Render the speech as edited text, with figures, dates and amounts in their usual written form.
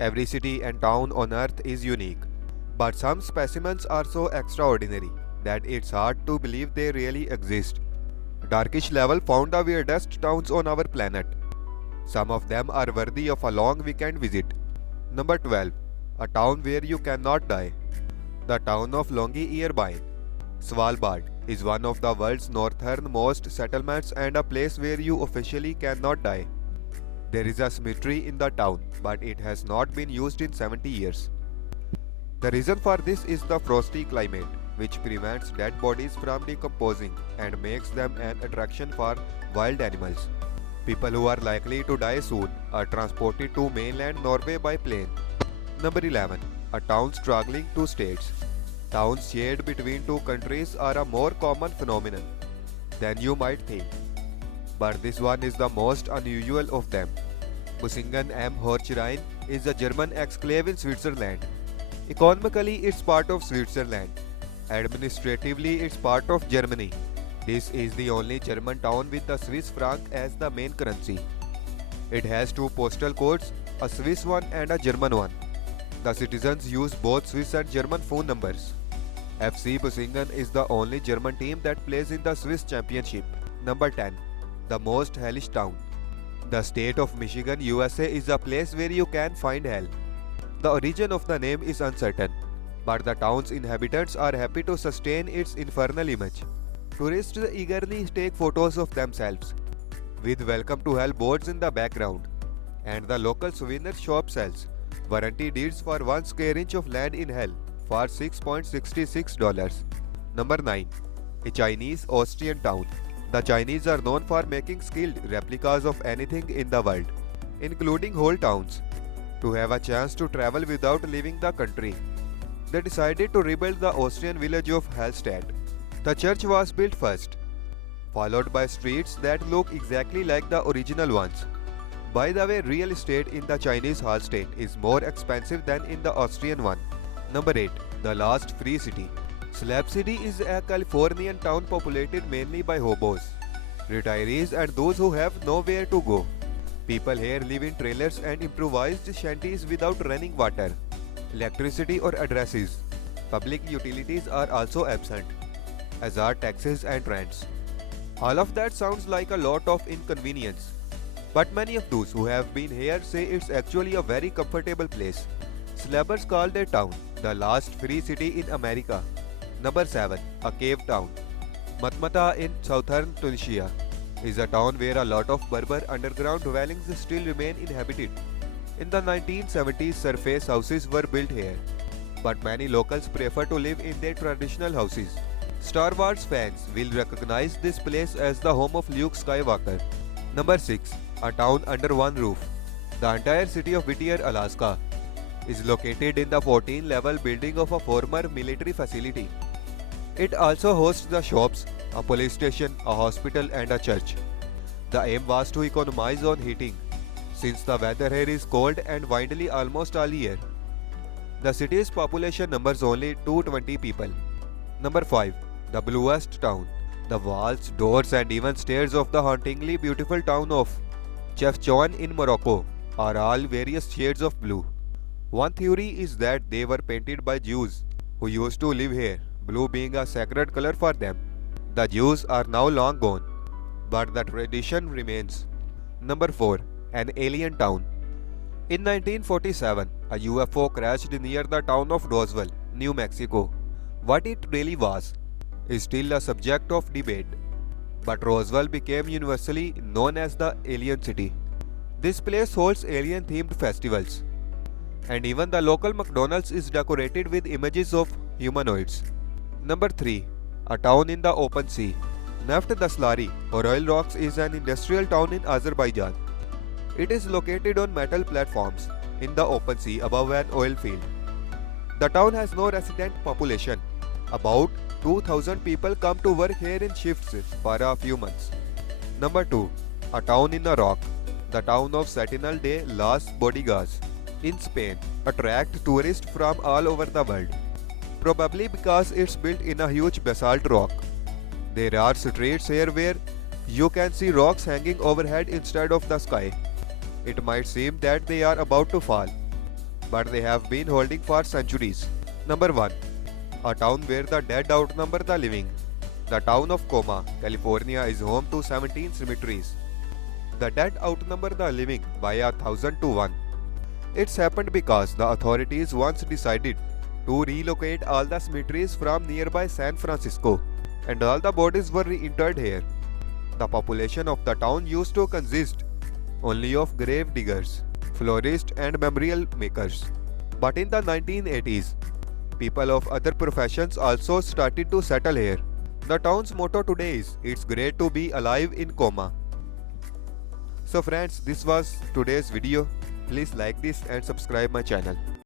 Every city and town on earth is unique, but some specimens are so extraordinary that it's hard to believe they really exist. Darkish Level found the weirdest towns on our planet. Some of them are worthy of a long weekend visit. Number 12. A town where you cannot die. The town of Longyearbyen, Svalbard, is one of the world's northernmost settlements and a place where you officially cannot die. There is a cemetery in the town, but it has not been used in 70 years. The reason for this is the frosty climate, which prevents dead bodies from decomposing and makes them an attraction for wild animals. People who are likely to die soon are transported to mainland Norway by plane. Number 11. A town struggling two states. Towns shared between two countries are a more common phenomenon than you might think, but this one is the most unusual of them. Busingen am Hochrhein is a German exclave in Switzerland. Economically, it's part of Switzerland. Administratively, it's part of Germany. This is the only German town with the Swiss franc as the main currency. It has two postal codes, a Swiss one and a German one. The citizens use both Swiss and German phone numbers. FC Busingen is the only German team that plays in the Swiss Championship. Number 10. The most hellish town. The state of Michigan, USA is a place where you can find hell. The origin of the name is uncertain, but the town's inhabitants are happy to sustain its infernal image. Tourists eagerly take photos of themselves, with welcome to hell boards in the background, and the local souvenir shop sells warranty deeds for 1 square inch of land in hell for $6.66. Number 9. A Chinese Austrian town. The Chinese are known for making skilled replicas of anything in the world, including whole towns. To have a chance to travel without leaving the country, they decided to rebuild the Austrian village of Hallstatt. The church was built first, followed by streets that look exactly like the original ones. By the way, real estate in the Chinese Hallstatt is more expensive than in the Austrian one. Number 8. The Last Free City. Slab City is a Californian town populated mainly by hobos, retirees and those who have nowhere to go. People here live in trailers and improvised shanties without running water, electricity or addresses. Public utilities are also absent, as are taxes and rents. All of that sounds like a lot of inconvenience, but many of those who have been here say it's actually a very comfortable place. Slabbers called a town the last free city in America. Number 7. A cave town. Matmata in southern Tunisia is a town where a lot of Berber underground dwellings still remain inhabited. In the 1970s, surface houses were built here, but many locals prefer to live in their traditional houses. Star Wars fans will recognize this place as the home of Luke Skywalker. Number 6. A town under one roof. The entire city of Whittier, Alaska, is located in the 14-level building of a former military facility. It also hosts the shops, a police station, a hospital and a church. The aim was to economize on heating, since the weather here is cold and windy almost all year. The city's population numbers only 220 people. Number 5. The bluest town. The walls, doors and even stairs of the hauntingly beautiful town of Chefchaouen in Morocco are all various shades of blue. One theory is that they were painted by Jews who used to live here, blue being a sacred color for them. The Jews are now long gone, but the tradition remains. Number 4. An alien town. In 1947, a UFO crashed near the town of Roswell, New Mexico. What it really was is still a subject of debate, but Roswell became universally known as the Alien City. This place holds alien-themed festivals, and even the local McDonald's is decorated with images of humanoids. Number 3. A town in the open sea. Neft Daslari, or Oil Rocks, is an industrial town in Azerbaijan. It is located on metal platforms in the open sea above an oil field. The town has no resident population. About 2,000 people come to work here in shifts for a few months. Number 2. A town in a rock. The town of Sentinel de las Bodegas in Spain attracts tourists from all over the world, probably because it's built in a huge basalt rock. There are streets here where you can see rocks hanging overhead instead of the sky. It might seem that they are about to fall. but they have been holding for centuries. Number 1. A town where the dead outnumber the living. The town of Coma, California is home to 17 cemeteries. The dead outnumber the living by 1,000 to 1. It's happened because the authorities once decided to relocate all the cemeteries from nearby San Francisco, and all the bodies were reinterred here. The population of the town used to consist only of grave diggers, florists, and memorial makers. But in the 1980s, people of other professions also started to settle here. The town's motto today is "It's great to be alive in Coma." So friends, this was today's video. Please like this and subscribe my channel.